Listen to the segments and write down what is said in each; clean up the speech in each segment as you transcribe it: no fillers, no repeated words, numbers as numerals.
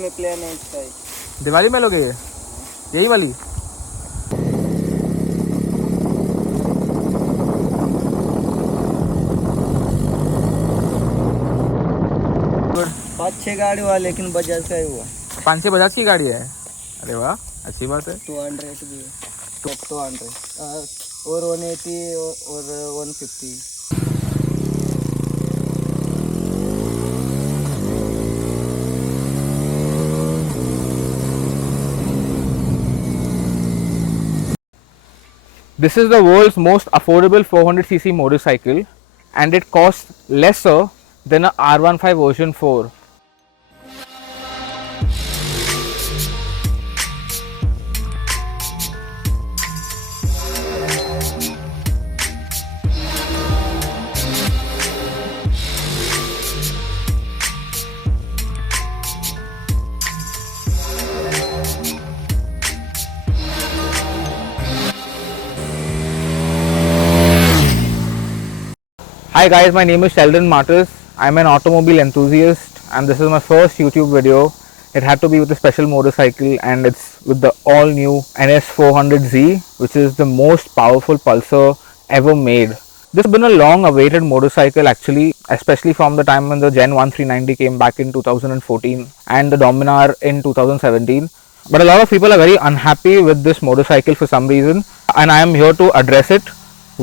में प्लान है इसका ही। दिवाली में लोगे ये? यही वाली? पाँच छः गाड़ी हुआ लेकिन बजाज का ही हुआ। 5-6 बजाज की गाड़ी है? अरे वाह, अच्छी बात है। 200 भी है, टॉप 200 और 180 और 150। This is the world's most affordable 400cc motorcycle and it costs lesser than a R15 version 4. Hi guys, my name is Sheldon Martis. I'm an automobile enthusiast and this is my first YouTube video. It had to be with a special motorcycle and it's with the all new NS400z, which is the most powerful Pulsar ever made. This has been a long awaited motorcycle actually, especially from the time when the Gen 1 390 came back in 2014 and the Dominar in 2017. But a lot of people are very unhappy with this motorcycle for some reason and I am here to address it.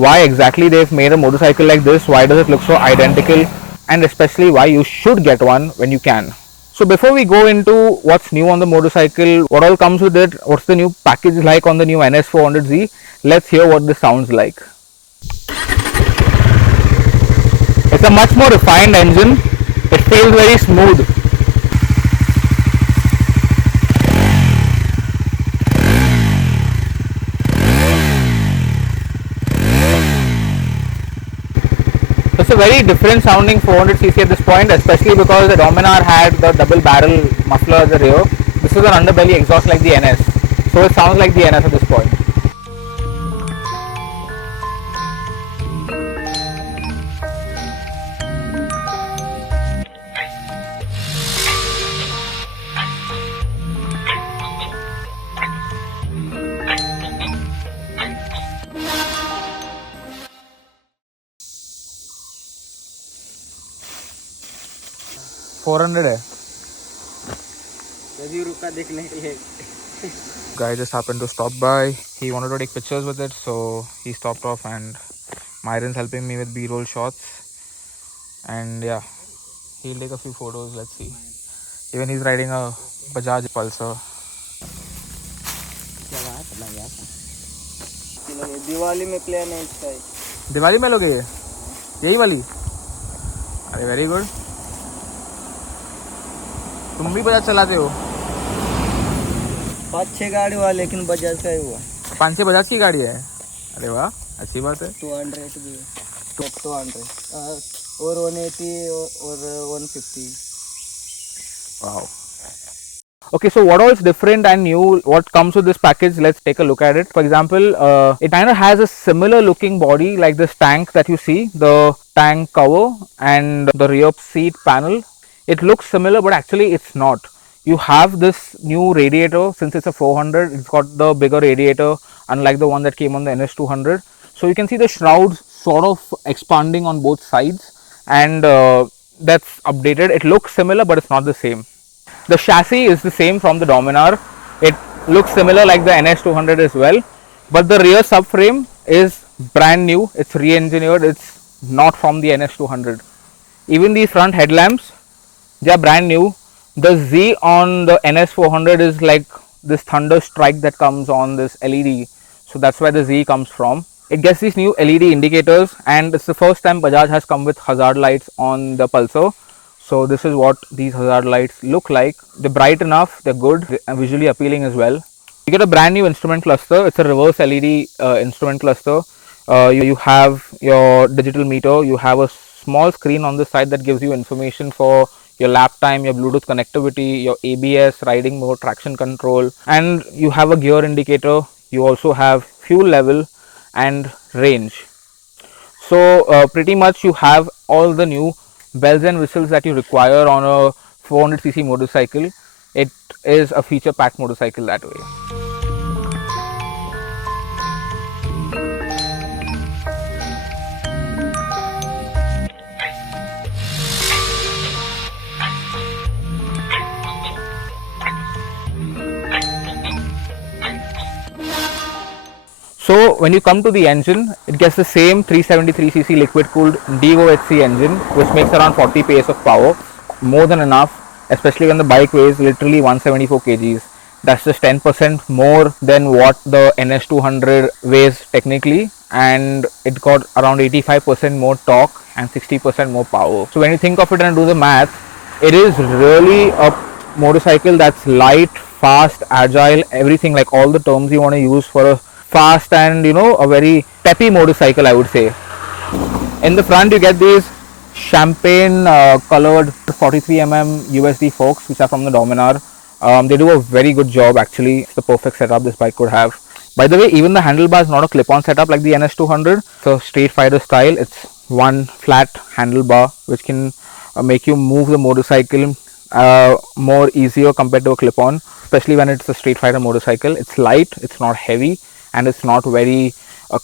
Why exactly they've made a motorcycle like this, why does it look so identical, and especially why you should get one when you can. So before we go into what's new on the motorcycle, what all comes with it, what's the new package like on the new NS400z, let's hear what this sounds like. It's a much more refined engine, it feels very smooth. It's a very different sounding 400cc at this point, especially because the Dominar had the double barrel muffler at the rear. This is an underbelly exhaust like the NS, so it sounds like the NS at this point. है। कभी रुका देखने के लिए। Guy just happened to stop by. He wanted to take pictures with it, so he stopped off and Myron's helping me with B-roll shots. And yeah, he'll take a few photos, let's see. Even he's riding a Bajaj Pulsar. Diwali में plan है इसका ही। दिवाली में लोगे ये? यही वाली? अरे very good. तुम भी बजाज चलाते हो? 5-6 गाड़ी हुआ लेकिन बजाज का ही हुआ। 5-6 बजाज की गाड़ी है? अरे वाह, अच्छी बात है। 200 भी है, टॉप 200 और 180 और 150। Wow. Okay, so what all is different and new, what comes with this package, let's take a look at it. For example, it kind of has a similar looking body like this tank that you see, the tank cover and the rear seat panel. It looks similar, but actually it's not. You have this new radiator. Since it's a 400, it's got the bigger radiator, unlike the one that came on the NS200. So you can see the shrouds sort of expanding on both sides, and that's updated. It looks similar, but it's not the same. The chassis is the same from the Dominar. It looks similar like the NS200 as well, but the rear subframe is brand new. It's re-engineered. It's not from the NS200. Even the front headlamps, they are brand new. The Z on the NS400 is like this thunder strike that comes on this LED, so that's where the Z comes from. It gets these new LED indicators, and it's the first time Bajaj has come with hazard lights on the Pulsar. So this is what these hazard lights look like. They're bright enough, they're good, and visually appealing as well. You get a brand new instrument cluster. It's a reverse LED instrument cluster. You have your digital meter. You have a small screen on the side that gives you information for your lap time, your Bluetooth connectivity, your ABS, riding mode, traction control, and you have a gear indicator. You also have fuel level and range. So pretty much you have all the new bells and whistles that you require on a 400cc motorcycle. it is a feature packed motorcycle that way. So when you come to the engine, it gets the same 373cc liquid cooled DOHC engine, which makes around 40 PS of power, more than enough, especially when the bike weighs literally 174 kgs. That's just 10% more than what the NS200 weighs technically, and it got around 85% more torque and 60% more power. So when you think of it and do the math, it is really a motorcycle that's light, fast, agile, everything, like all the terms you want to use for a fast and a very peppy motorcycle, I would say. In the front you get these champagne colored 43mm USD forks, which are from the Dominar. They do a very good job actually. It's the perfect setup this bike could have. By the way, even the handlebar is not a clip-on setup like the NS200. So Street Fighter style, it's one flat handlebar which can make you move the motorcycle more easier compared to a clip-on, especially when it's a Street Fighter motorcycle. It's light, it's not heavy, and it's not very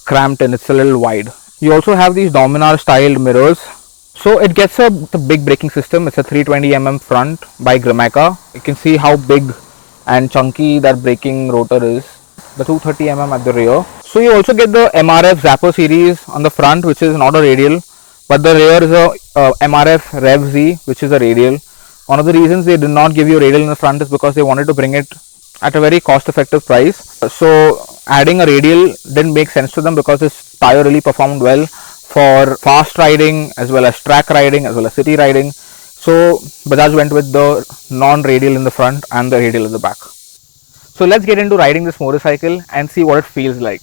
cramped, and it's a little wide. You also have these Dominar styled mirrors. So it gets a big braking system. It's a 320mm front by Grimeca. You can see how big and chunky that braking rotor is. The 230mm at the rear. So you also get the MRF Zapper series on the front, which is not a radial, but the rear is a MRF Rev Z, which is a radial. One of the reasons they did not give you a radial in the front is because they wanted to bring it at a very cost effective price. So adding a radial didn't make sense to them because this tire really performed well for fast riding as well as track riding as well as city riding. So Bajaj went with the non-radial in the front and the radial at the back. So let's get into riding this motorcycle and see what it feels like.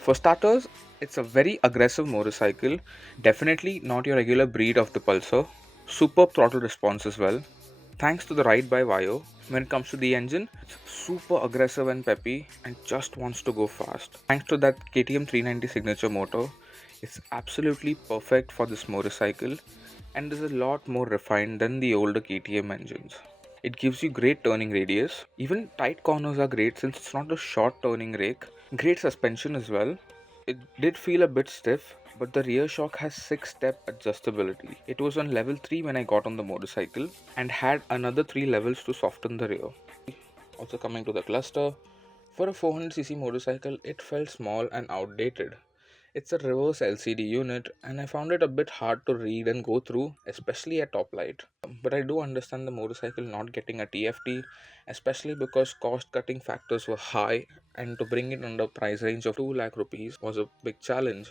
For starters, it's a very aggressive motorcycle, definitely not your regular breed of the Pulsar. Superb throttle response as well, thanks to the ride-by-wire. When it comes to the engine, it's super aggressive and peppy and just wants to go fast. Thanks to that KTM 390 signature motor, it's absolutely perfect for this motorcycle and is a lot more refined than the older KTM engines. It gives you great turning radius. Even tight corners are great since it's not a short turning rake. Great suspension as well. It did feel a bit stiff, but the rear shock has 6-step adjustability. It was on level 3 when I got on the motorcycle and had another 3 levels to soften the rear. Also coming to the cluster, for a 400cc motorcycle it felt small and outdated. It's a reverse LCD unit and I found it a bit hard to read and go through, especially at top light. But I do understand the motorcycle not getting a TFT, especially because cost cutting factors were high and to bring it under price range of 2 lakh rupees was a big challenge.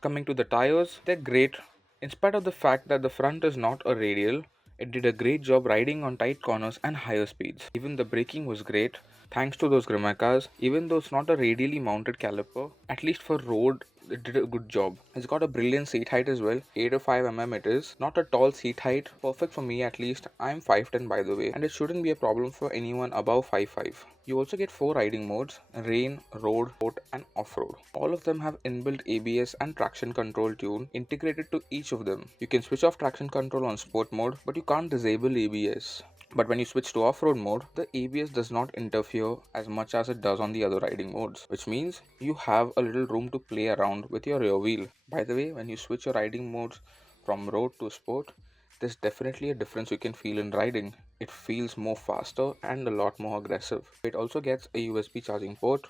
Coming to the tires, they're great. In spite of the fact that the front is not a radial, it did a great job riding on tight corners and higher speeds. Even the braking was great, thanks to those Grimecas. Even though it's not a radially mounted caliper, at least for road, it did a good job. It's got a brilliant seat height as well. 8 to 5 mm it is. Not a tall seat height, perfect for me at least. I'm 5'10" by the way, and it shouldn't be a problem for anyone above 5'5". You also get 4 riding modes: rain, road, sport and off-road. All of them have inbuilt ABS and traction control tune integrated to each of them. You can switch off traction control on sport mode, but you can't disable ABS. But when you switch to off-road mode, the ABS does not interfere as much as it does on the other riding modes, which means you have a little room to play around with your rear wheel. By the way, when you switch your riding modes from road to sport, there's definitely a difference you can feel in riding. It feels more faster and a lot more aggressive. It also gets a USB charging port.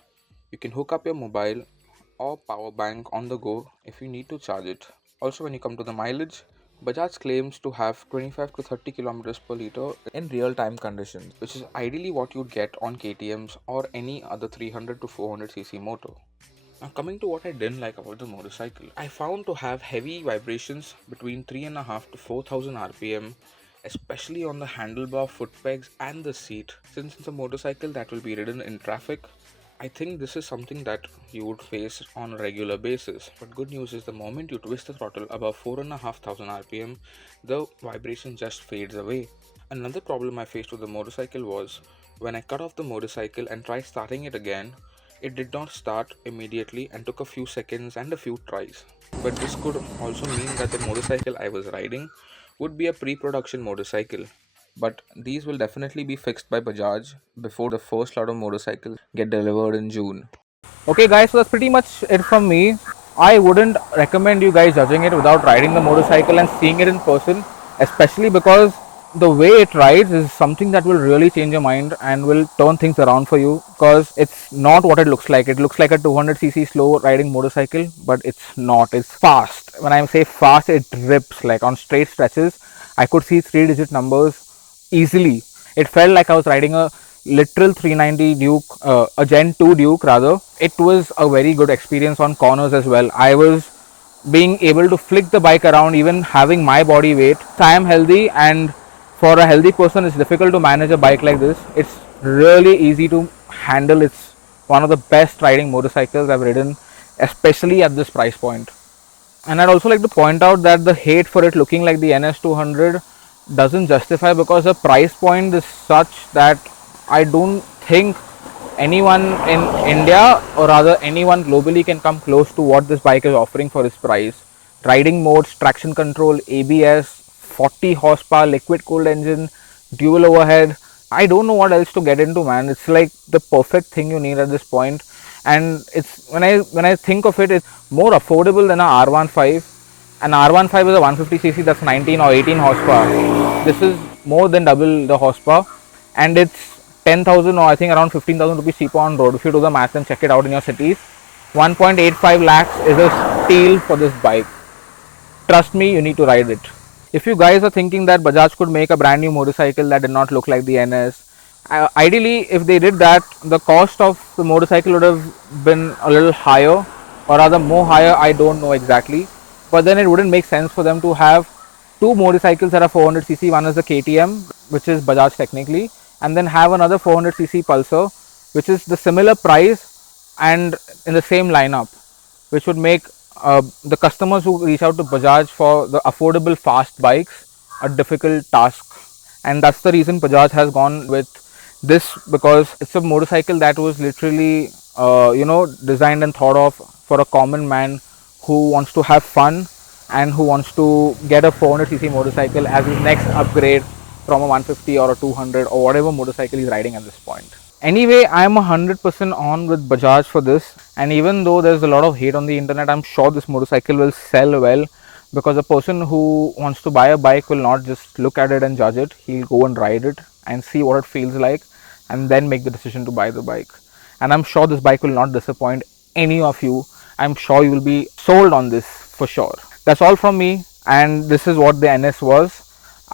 You can hook up your mobile or power bank on the go if you need to charge it. Also, when you come to the mileage, Bajaj claims to have 25 to 30 kilometers per liter in real-time conditions, which is ideally what you'd get on KTM's or any other 300 to 400cc motor. Now coming to what I didn't like about the motorcycle, I found to have heavy vibrations between 3.5 to 4,000 RPM, especially on the handlebar, foot pegs and the seat. Since it's a motorcycle that will be ridden in traffic, I think this is something that you would face on a regular basis, but good news is the moment you twist the throttle above 4,500 rpm, the vibration just fades away. Another problem I faced with the motorcycle was when I cut off the motorcycle and tried starting it again, it did not start immediately and took a few seconds and a few tries. But this could also mean that the motorcycle I was riding would be a pre-production motorcycle. But these will definitely be fixed by Bajaj before the first lot of motorcycles get delivered in June. Okay guys, so that's pretty much it from me. I wouldn't recommend you guys judging it without riding the motorcycle and seeing it in person, especially because the way it rides is something that will really change your mind and will turn things around for you, because it's not what it looks like. It looks like a 200cc slow riding motorcycle, but it's not. It's fast. When I say fast, it rips. Like on straight stretches, I could see 3-digit numbers easily. It felt like I was riding a literal 390 Duke, a Gen 2 Duke rather. It was a very good experience on corners as well. I was being able to flick the bike around even having my body weight. I am healthy, and for a healthy person it's difficult to manage a bike like this. It's really easy to handle. It's one of the best riding motorcycles I've ridden, especially at this price point. And I'd also like to point out that the hate for it looking like the NS200 doesn't justify, because the price point is such that I don't think anyone in India, or rather anyone globally, can come close to what this bike is offering for its price. Riding modes, traction control, ABS, 40 horsepower liquid cooled engine, dual overhead. I don't know what else to get into, man. It's like the perfect thing you need at this point. And it's when I think of it, it's more affordable than a R15. An R15 is a 150cc that's 19 or 18 horsepower. This is more than double the horsepower, and it's 10,000 or I think around 15,000 rupees cheaper on road. If you do the math and check it out in your cities, 1.85 lakhs is a steal for this bike. Trust me, you need to ride it. If you guys are thinking that Bajaj could make a brand new motorcycle that did not look like the NS, ideally if they did that, the cost of the motorcycle would have been a little higher, or rather more higher, I don't know exactly. But then it wouldn't make sense for them to have two motorcycles that are 400cc. One is the KTM, which is Bajaj technically, and then have another 400cc Pulsar, which is the similar price and in the same lineup, which would make the customers who reach out to Bajaj for the affordable fast bikes a difficult task. And that's the reason Bajaj has gone with this, because it's a motorcycle that was literally designed and thought of for a common man who wants to have fun and who wants to get a 400cc motorcycle as his next upgrade from a 150 or a 200 or whatever motorcycle he's riding at this point. Anyway, I am 100% on with Bajaj for this, and even though there's a lot of hate on the internet, I'm sure this motorcycle will sell well, because a person who wants to buy a bike will not just look at it and judge it. He'll go and ride it and see what it feels like and then make the decision to buy the bike. And I'm sure this bike will not disappoint any of you. I'm sure you will be sold on this for sure. That's all from me, and this is what the NS was.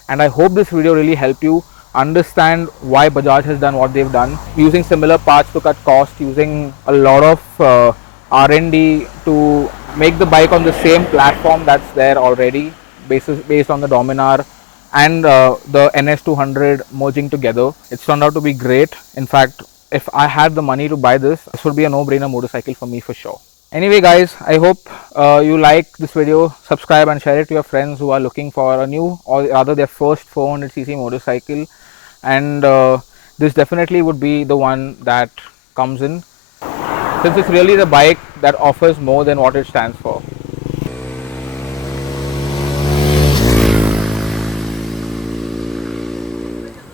And I hope this video really helped you understand why Bajaj has done what they've done, using similar parts to cut cost, using a lot of R&D to make the bike on the same platform that's there already, based on the Dominar and the NS200 merging together. It's turned out to be great. In fact, if I had the money to buy this, this would be a no-brainer motorcycle for me for sure. Anyway guys, I hope you like this video. Subscribe and share it to your friends who are looking for a new, or rather their first 400cc motorcycle, and this definitely would be the one that comes in, since it's really the bike that offers more than what it stands for.